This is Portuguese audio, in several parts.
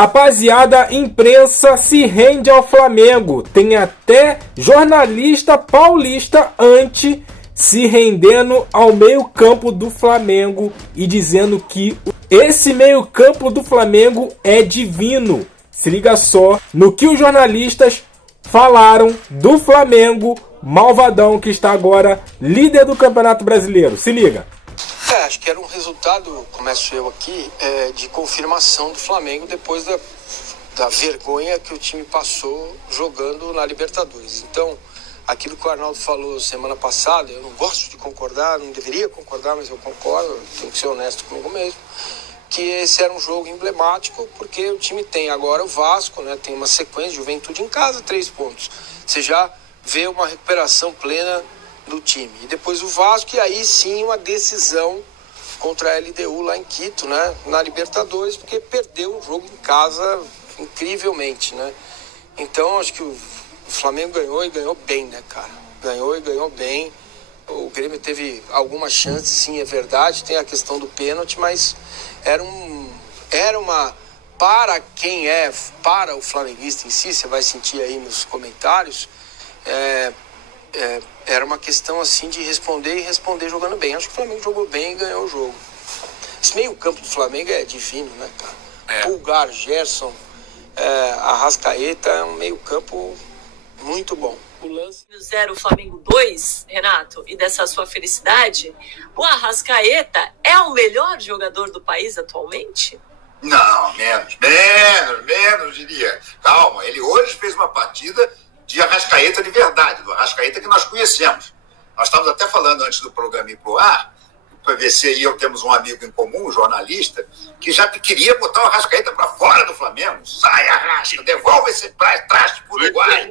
Rapaziada, imprensa se rende ao Flamengo. Tem até jornalista paulista se rendendo ao meio-campo do Flamengo e dizendo que esse meio-campo do Flamengo é divino. Se liga só no que os jornalistas falaram do Flamengo, malvadão, que está agora líder do Campeonato Brasileiro. Se liga. Acho que era um resultado, começo eu aqui, de confirmação do Flamengo depois da vergonha que o time passou jogando na Libertadores. Então, aquilo que o Arnaldo falou semana passada, eu não gosto de concordar, não deveria concordar, mas eu concordo, tenho que ser honesto comigo mesmo, que esse era um jogo emblemático, porque o time tem agora o Vasco, né, tem uma sequência de Juventude em casa, 3 pontos. Você já vê uma recuperação plena do time. E depois o Vasco, e aí sim uma decisão contra a LDU lá em Quito, né, na Libertadores, porque perdeu um jogo em casa incrivelmente, né. Então acho que o Flamengo ganhou e ganhou bem, né, cara. Ganhou e ganhou bem. O Grêmio teve algumas chances, sim, é verdade, tem a questão do pênalti, mas era uma, para o flamenguista em si, você vai sentir aí nos comentários, era uma questão assim de responder e responder jogando bem. Acho que o Flamengo jogou bem e ganhou o jogo. Esse meio campo do Flamengo é divino, né, cara? Pulgar, Gerson, Arrascaeta, é um meio campo muito bom. O lance 0 Flamengo 2, Renato, e dessa sua felicidade, o Arrascaeta é o melhor jogador do país atualmente? Não, menos, diria. Calma, ele hoje fez uma partida de Arrascaeta de verdade, do Arrascaeta que nós conhecemos. Nós estávamos até falando antes do programa ir pro ar, o PVC e eu temos um amigo em comum, um jornalista, que já queria botar o Arrascaeta para fora do Flamengo. Sai, Arrasca, devolve esse traste pro Uruguai.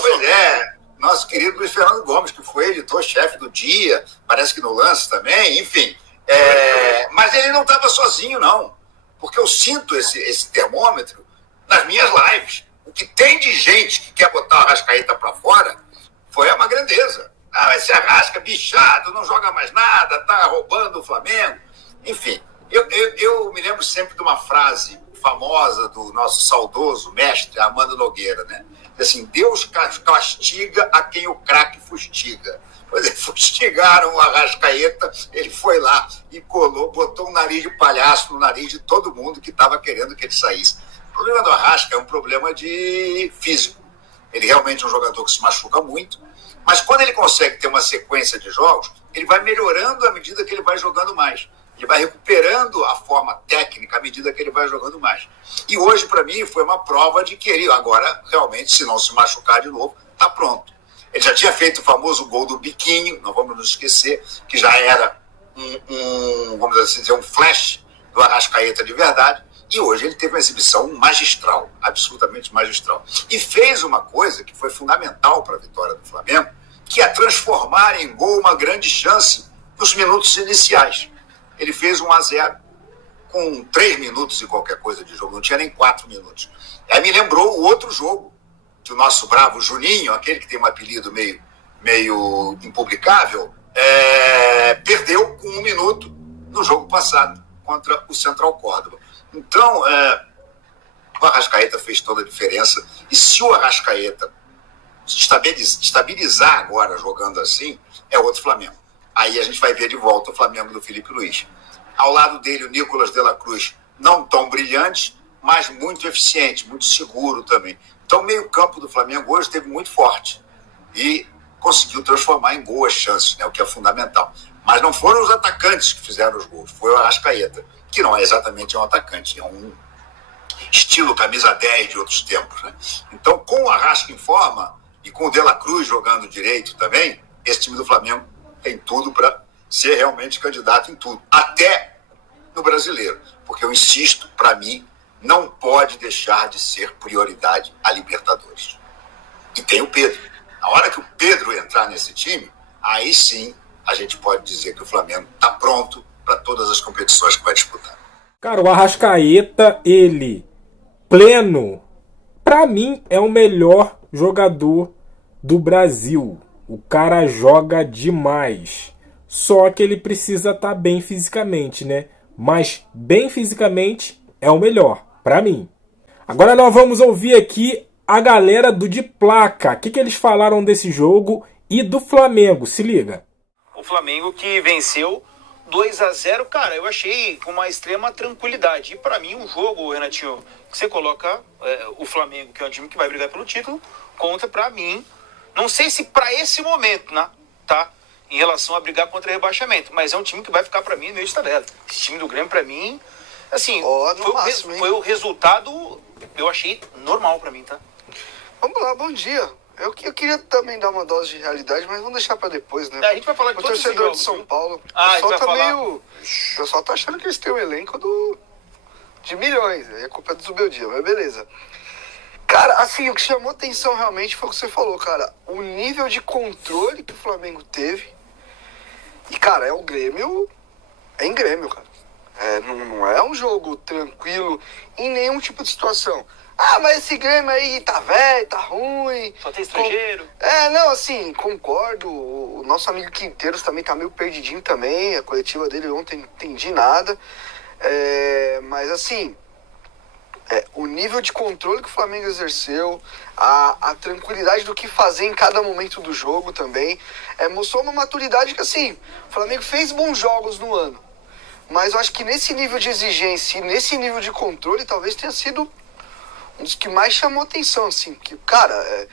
Pois é, nosso querido Luiz Fernando Gomes, que foi editor-chefe do Dia, parece que no Lance também, enfim. Mas ele não estava sozinho, não, porque eu sinto esse termômetro nas minhas lives. O que tem de gente que quer botar o Arrascaeta para fora foi uma grandeza. Esse Arrasca bichado, não joga mais nada, tá roubando o Flamengo. Enfim, eu me lembro sempre de uma frase famosa do nosso saudoso mestre Armando Nogueira, né? Assim, Deus castiga a quem o craque fustiga. Pois é, fustigaram o Arrascaeta, ele foi lá e colou, botou um nariz de palhaço no nariz de todo mundo que estava querendo que ele saísse. O problema do Arrasca é um problema de físico. Ele realmente é um jogador que se machuca muito, mas quando ele consegue ter uma sequência de jogos, ele vai melhorando à medida que ele vai jogando mais. Ele vai recuperando a forma técnica à medida que ele vai jogando mais. E hoje, para mim, foi uma prova de que ele agora, realmente, se não se machucar de novo, está pronto. Ele já tinha feito o famoso gol do biquinho, não vamos nos esquecer, que já era vamos assim dizer, um flash do Arrascaeta de verdade. E hoje ele teve uma exibição magistral, absolutamente magistral. E fez uma coisa que foi fundamental para a vitória do Flamengo, que é transformar em gol uma grande chance nos minutos iniciais. Ele fez 1-0 com 3 minutos e qualquer coisa de jogo, não tinha nem 4 minutos. Aí me lembrou o outro jogo, que o nosso bravo Juninho, aquele que tem um apelido meio impublicável, perdeu com 1 minuto no jogo passado contra o Central Córdoba. Então, o Arrascaeta fez toda a diferença, e se o Arrascaeta estabilizar agora jogando assim, é outro Flamengo. Aí a gente vai ver de volta o Flamengo do Felipe Luiz. Ao lado dele, o Nicolas de la Cruz, não tão brilhante, mas muito eficiente, muito seguro também. Então, o meio-campo do Flamengo hoje esteve muito forte e conseguiu transformar em boas chances, né, o que é fundamental. Mas não foram os atacantes que fizeram os gols, foi o Arrascaeta, que não é exatamente um atacante, é um estilo camisa 10 de outros tempos, né? Então, com o Arrasca em forma e com o De La Cruz jogando direito também, esse time do Flamengo tem tudo para ser realmente candidato em tudo, até no brasileiro, porque eu insisto, para mim, não pode deixar de ser prioridade a Libertadores. E tem o Pedro. Na hora que o Pedro entrar nesse time, aí sim a gente pode dizer que o Flamengo está pronto para todas as competições que vai disputar. Cara, o Arrascaeta, ele, pleno, pra mim é o melhor jogador do Brasil. O cara joga demais. Só que ele precisa estar bem fisicamente, né? Mas bem fisicamente é o melhor. Pra mim. Agora nós vamos ouvir aqui a galera do De Placa. O que eles falaram desse jogo e do Flamengo? Se liga. O Flamengo que venceu 2-0, cara, eu achei com uma extrema tranquilidade. E pra mim, um jogo, Renatinho, que você coloca o Flamengo, que é um time que vai brigar pelo título, contra, pra mim, não sei se pra esse momento, né, tá? Em relação a brigar contra rebaixamento, mas é um time que vai ficar pra mim no meio de tabela. Esse time do Grêmio, pra mim, assim, foi o resultado, eu achei normal pra mim, tá? Vamos lá, bom dia. Eu queria também dar uma dose de realidade, mas vamos deixar pra depois, né? A gente vai falar de o todos torcedor esses de jogos, São Paulo, viu? A gente vai falar. O pessoal tá achando que eles têm um elenco de milhões. Aí a culpa é do Zubeldia, mas beleza. Cara, assim, o que chamou atenção realmente foi o que você falou, cara. O nível de controle que o Flamengo teve. E, cara, é o Grêmio. É em Grêmio, cara. Não é um jogo tranquilo em nenhum tipo de situação. Ah, mas esse Grêmio aí tá velho, tá ruim. Só tem estrangeiro. Não, assim, concordo. O nosso amigo Quinteiros também tá meio perdidinho também. A coletiva dele ontem não entendi nada. Mas, assim, o nível de controle que o Flamengo exerceu, a tranquilidade do que fazer em cada momento do jogo também, mostrou uma maturidade que, assim, o Flamengo fez bons jogos no ano. Mas eu acho que nesse nível de exigência e nesse nível de controle, talvez tenha sido um dos que mais chamou atenção, assim. Porque, cara,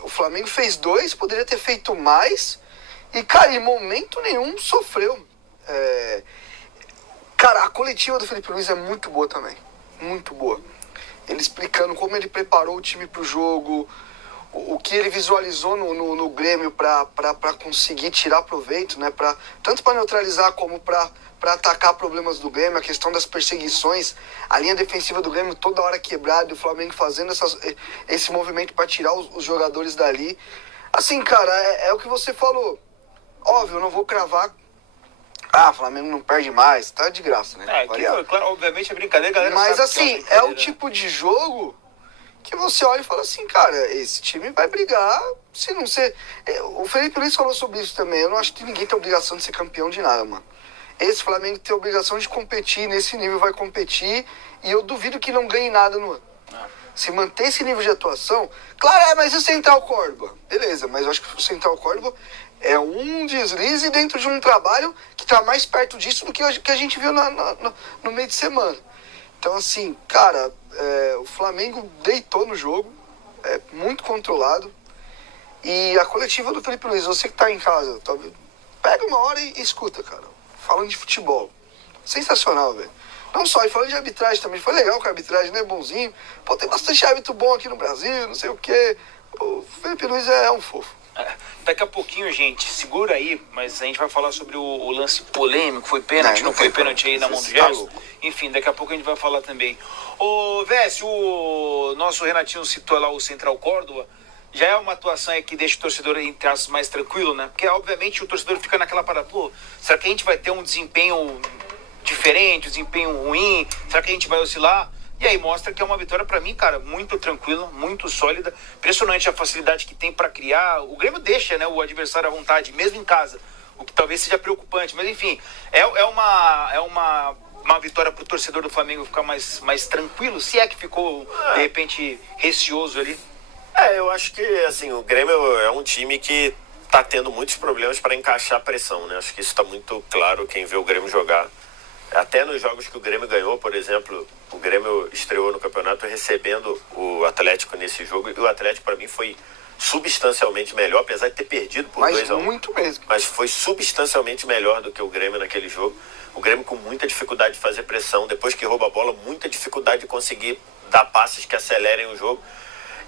o Flamengo fez 2, poderia ter feito mais. E, cara, em momento nenhum sofreu. Cara, a coletiva do Felipe Luiz é muito boa também. Muito boa. Ele explicando como ele preparou o time pro jogo, o que ele visualizou no Grêmio para conseguir tirar proveito, né? Tanto para neutralizar como para atacar problemas do Grêmio, a questão das perseguições, a linha defensiva do Grêmio toda hora quebrada e o Flamengo fazendo esse movimento para tirar os jogadores dali. Assim, cara, é o que você falou. Óbvio, eu não vou cravar. O Flamengo não perde mais, tá de graça, né? Claro, obviamente é brincadeira, galera. Mas assim, é o tipo de jogo que você olha e fala assim, cara, esse time vai brigar, se não ser... O Felipe Luiz falou sobre isso também, eu não acho que ninguém tem obrigação de ser campeão de nada, mano. Esse Flamengo tem a obrigação de competir, nesse nível vai competir, e eu duvido que não ganhe nada no ano. Se manter esse nível de atuação... Claro, mas e o Central Córdoba? Beleza, mas eu acho que o Central Córdoba é um deslize dentro de um trabalho que tá mais perto disso do que a gente viu no meio de semana. Então, assim, cara, o Flamengo deitou no jogo, muito controlado. E a coletiva do Felipe Luiz, você que tá em casa, pega uma hora e escuta, cara. Falando de futebol. Sensacional, velho. Não só, e falando de arbitragem também. Foi legal com a arbitragem, né? Bonzinho. Pô, tem bastante árbitro bom aqui no Brasil, não sei o quê. O Felipe Luiz é um fofo. Daqui a pouquinho, gente, segura aí, mas a gente vai falar sobre o lance polêmico, foi pênalti, não foi pênalti aí na mão do Gerson. Enfim, daqui a pouco a gente vai falar também. Ô, Vécio, o nosso Renatinho citou lá o Central Córdoba, já é uma atuação aí que deixa o torcedor, entre aspas, mais tranquilo, né? Porque, obviamente, o torcedor fica naquela parada, pô, será que a gente vai ter um desempenho diferente, um desempenho ruim? Será que a gente vai oscilar? E aí mostra que é uma vitória pra mim, cara, muito tranquila, muito sólida. Impressionante a facilidade que tem pra criar. O Grêmio deixa, né, o adversário à vontade, mesmo em casa. O que talvez seja preocupante. Mas enfim, é uma vitória pro torcedor do Flamengo ficar mais tranquilo. Se é que ficou, de repente, receoso ali. Eu acho que, assim, o Grêmio é um time que tá tendo muitos problemas para encaixar a pressão, né? Acho que isso tá muito claro quem vê o Grêmio jogar. Até nos jogos que o Grêmio ganhou, por exemplo, o Grêmio estreou no campeonato recebendo o Atlético nesse jogo, e o Atlético para mim foi substancialmente melhor, apesar de ter perdido por 2-1. Muito mesmo. Mas foi substancialmente melhor do que o Grêmio naquele jogo. O Grêmio com muita dificuldade de fazer pressão, depois que rouba a bola, muita dificuldade de conseguir dar passes que acelerem o jogo.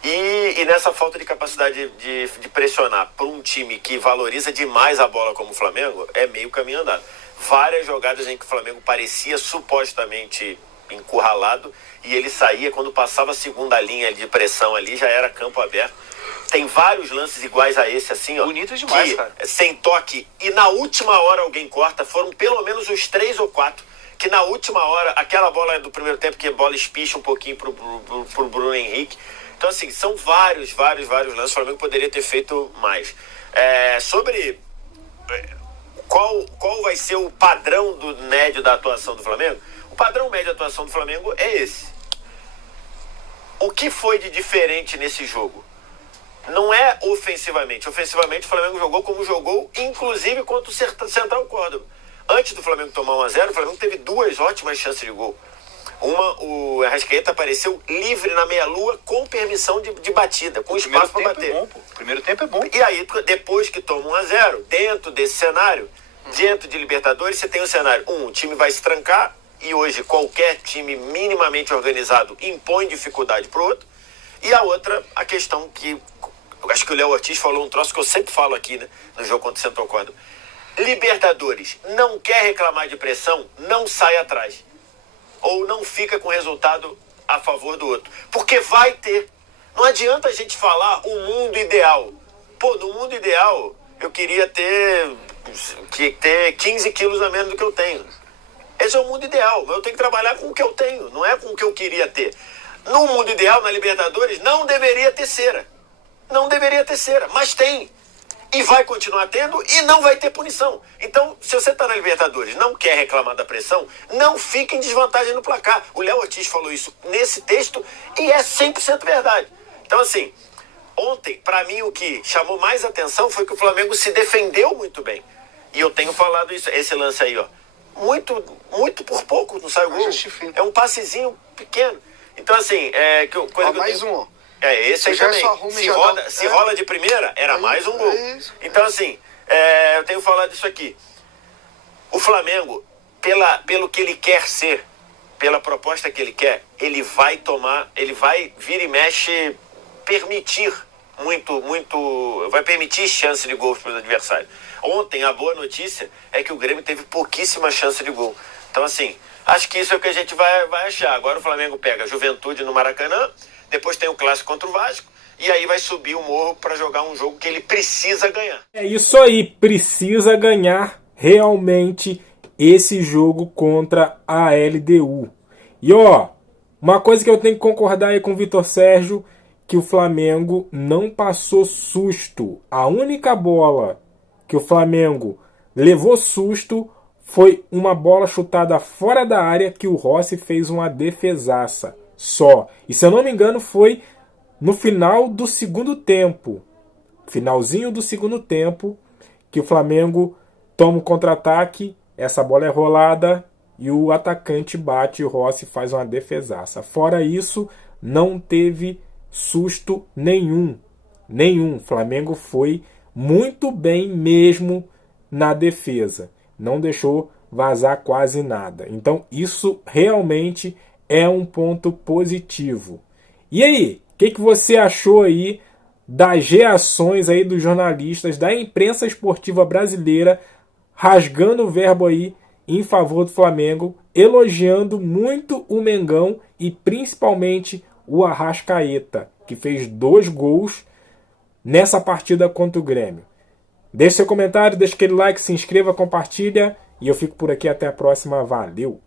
E nessa falta de capacidade de pressionar para um time que valoriza demais a bola como o Flamengo, é meio caminho andado. Várias jogadas em que o Flamengo parecia supostamente encurralado e ele saía, quando passava a segunda linha de pressão ali, já era campo aberto. Tem vários lances iguais a esse, assim, ó. Bonito demais, que, cara. sem toque, e na última hora alguém corta. Foram pelo menos uns 3 ou 4 que na última hora, aquela bola do primeiro tempo, que a bola espicha um pouquinho pro Bruno Henrique. Então, assim, são vários lances. O Flamengo poderia ter feito mais. Sobre qual vai ser o padrão médio da atuação do Flamengo? O padrão médio da atuação do Flamengo é esse. O que foi de diferente nesse jogo? Não é ofensivamente. Ofensivamente o Flamengo jogou como jogou, inclusive contra o Central Córdoba. Antes do Flamengo tomar 1-0, o Flamengo teve 2 ótimas chances de gol. O Arrascaeta apareceu livre na meia-lua com permissão de batida, com espaço para bater. O primeiro tempo é bom. E aí, depois que toma 1-0, dentro desse cenário, dentro de Libertadores, você tem o cenário. O time vai se trancar, e hoje qualquer time minimamente organizado impõe dificuldade para o outro. E a outra, a questão que eu acho que o Léo Ortiz falou um troço que eu sempre falo aqui, né, no jogo contra o Central Córdoba. Libertadores, não quer reclamar de pressão, não sai atrás. Ou não fica com resultado a favor do outro. Porque vai ter. Não adianta a gente falar o mundo ideal. Pô, no mundo ideal, eu queria ter 15 quilos a menos do que eu tenho. Esse é o mundo ideal. Mas eu tenho que trabalhar com o que eu tenho, não é com o que eu queria ter. No mundo ideal, na Libertadores, não deveria ter cera. Não deveria ter cera, mas tem. E vai continuar tendo e não vai ter punição. Então, se você está na Libertadores, não quer reclamar da pressão, não fique em desvantagem no placar. O Léo Ortiz falou isso nesse texto e é 100% verdade. Então, assim, ontem, para mim, o que chamou mais atenção foi que o Flamengo se defendeu muito bem. E eu tenho falado isso, esse lance aí, ó. Muito por pouco não sai o gol. É um passezinho pequeno. Então, assim, mais um. Esse aí também. Se rola de primeira, era mais um gol. Então, assim, eu tenho falado isso aqui. O Flamengo, pelo que ele quer ser, pela proposta que ele quer, ele vai vira e mexe, vai permitir chance de gols para os adversários. Ontem, a boa notícia é que o Grêmio teve pouquíssima chance de gol. Então, assim, acho que isso é o que a gente vai achar. Agora o Flamengo pega a Juventude no Maracanã, depois tem o clássico contra o Vasco, e aí vai subir o morro para jogar um jogo que ele precisa ganhar. É isso aí, precisa ganhar realmente esse jogo contra a LDU. E ó, uma coisa que eu tenho que concordar aí com o Vitor Sérgio, que o Flamengo não passou susto. A única bola que o Flamengo levou susto foi uma bola chutada fora da área que o Rossi fez uma defesaça. Só. E se eu não me engano foi no final do segundo tempo. Finalzinho do segundo tempo que o Flamengo toma o contra-ataque, essa bola é rolada e o atacante bate e o Rossi faz uma defesaça. Fora isso, não teve susto nenhum. Nenhum. O Flamengo foi muito bem mesmo na defesa. Não deixou vazar quase nada. Então isso realmente é um ponto positivo. E aí, o que você achou aí das reações aí dos jornalistas da imprensa esportiva brasileira rasgando o verbo aí em favor do Flamengo, elogiando muito o Mengão e principalmente o Arrascaeta, que fez 2 gols nessa partida contra o Grêmio? Deixe seu comentário, deixe aquele like, se inscreva, compartilha e eu fico por aqui até a próxima. Valeu!